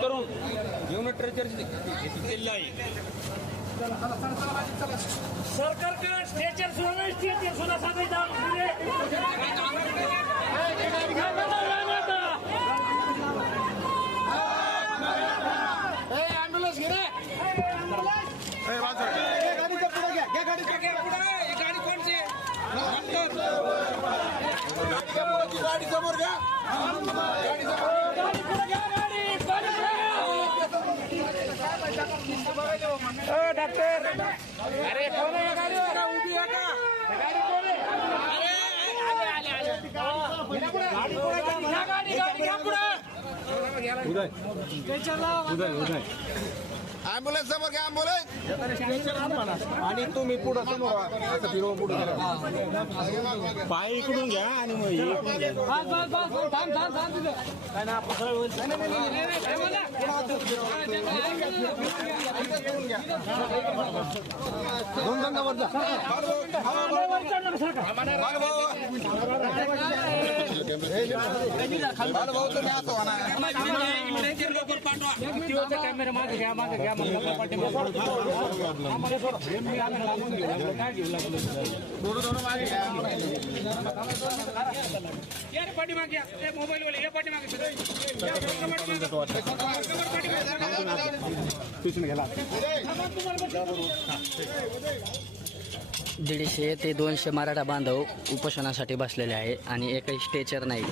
करून घेऊन ट्रेचर केलेलं आहे. सरकारकडे स्ट्रेचर सुद्धा स्ट्रेचर सुद्धा सांगायचं ॲम्ब्युलन्स घे रे. गाडी कोणची गाडी समोर घ्या. डॉक्टर अरे कोण आहे गाडीवर उभी आहे का? गाडी कोण आहे? ॲम्ब्युलन्स समोर घ्या. ॲम्ब्युलन्स आणि तुम्ही पुढं समोर फिरवा. पुढे पाय इकडून घ्या आणि मग इकडून घ्या. दोन जणांवर जा. कॅमेरा मागे घ्या मागे घ्या पाठीमागे मोबाईल वाले या पाठीमागे दीडशे ते 200 मराठा बांधव उपोषणासाठी बसलेले आहे आणि एकही स्ट्रेचर नाही.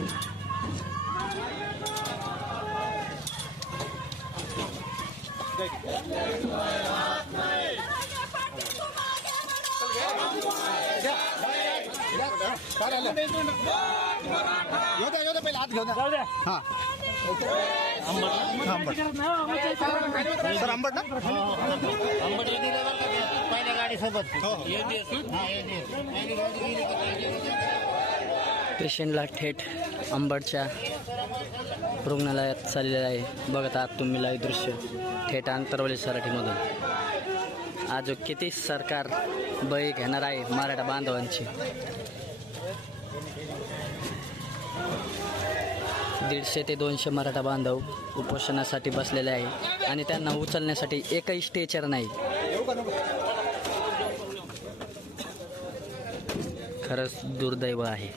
पहिला हात घेऊ द्या. हा सर आंबट ना पहिल्या गाडी सोबत पेशंटला थेट अंबडच्या रुग्णालयात चाललेलं आहे. बघत आहात तुम्ही लाईव्ह दृश्य थेट आंतरवली सराठीमधून. आज किती सरकार बळी घेणार आहे मराठा बांधवांची. 150 ते 200 मराठा बांधव उपोषणासाठी बसलेले आहे आणि त्यांना उचलण्यासाठी एकही स्ट्रेचर नाही. खरंच दुर्दैव आहे.